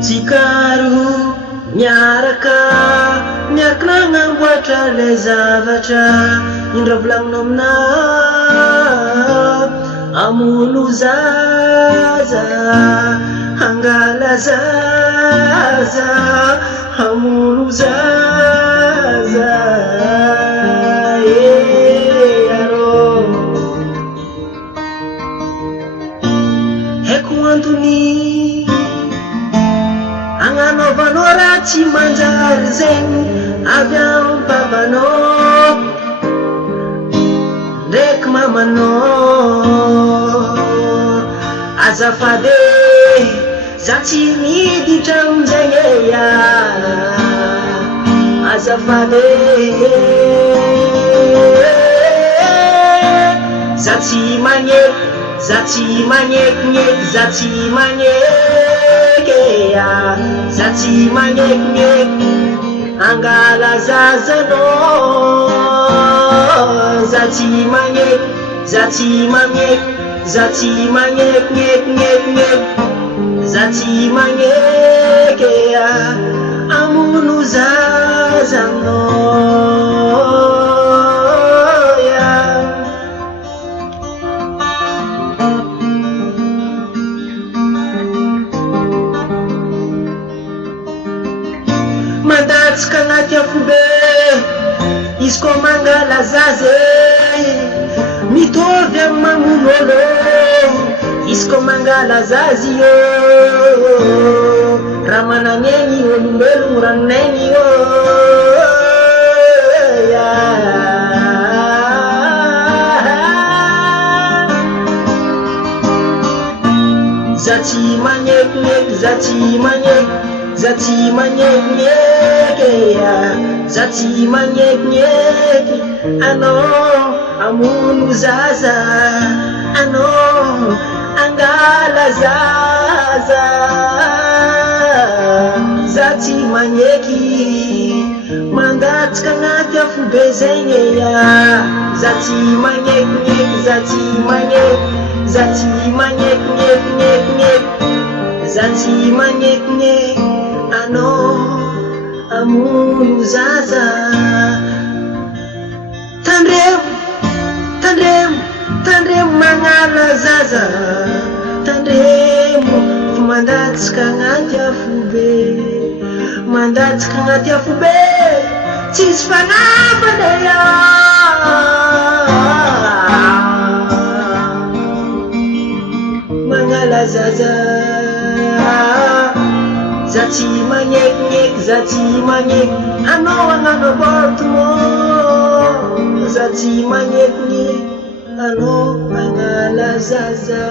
Tsikaro miaraka nagnamboatra le zavatra indra volagninao aminahy amono zaza hangala zaza amono zaza arô haiko antony agnanaovanao raha tsy manjary zegny avy amin'ny babanao ndraiky mamanao azafady za tsy miditra amin'izegny azafady za tsy magneky za tsy magnekineky za tsy magneky za tsy magnekineky angala zazanao za tsy magneky za tsy magneky za tsy magnekinekinekineky za tsy magneky amono zazanao mandatsika agnaty afobe izy koa mangala zaza mitovy amin'ny mamono ôlo izy koa mangala zazy io raha manan'aigny olombelogno ranon'aigny io za tsy magnekineky za tsy magneky za tsy magnekineky za tsy magnekineky anao amono zaza anao angala zaza za tsy magneky mandatsika agnaty afobe zegny za tsy magnekineky za tsy magneky za tsy magnekinekinekineky za tsy magnekineky anao amono zaza tandremo tandremo tandremo magnala zaza tandremo fa mandatsika agnaty afobe mandatsika agnaty afobe tsisy fanafana magnala zaza za tsy magnekineky za tsy magneky anao agnano avortement za tsy magnekineky anao magnala zaza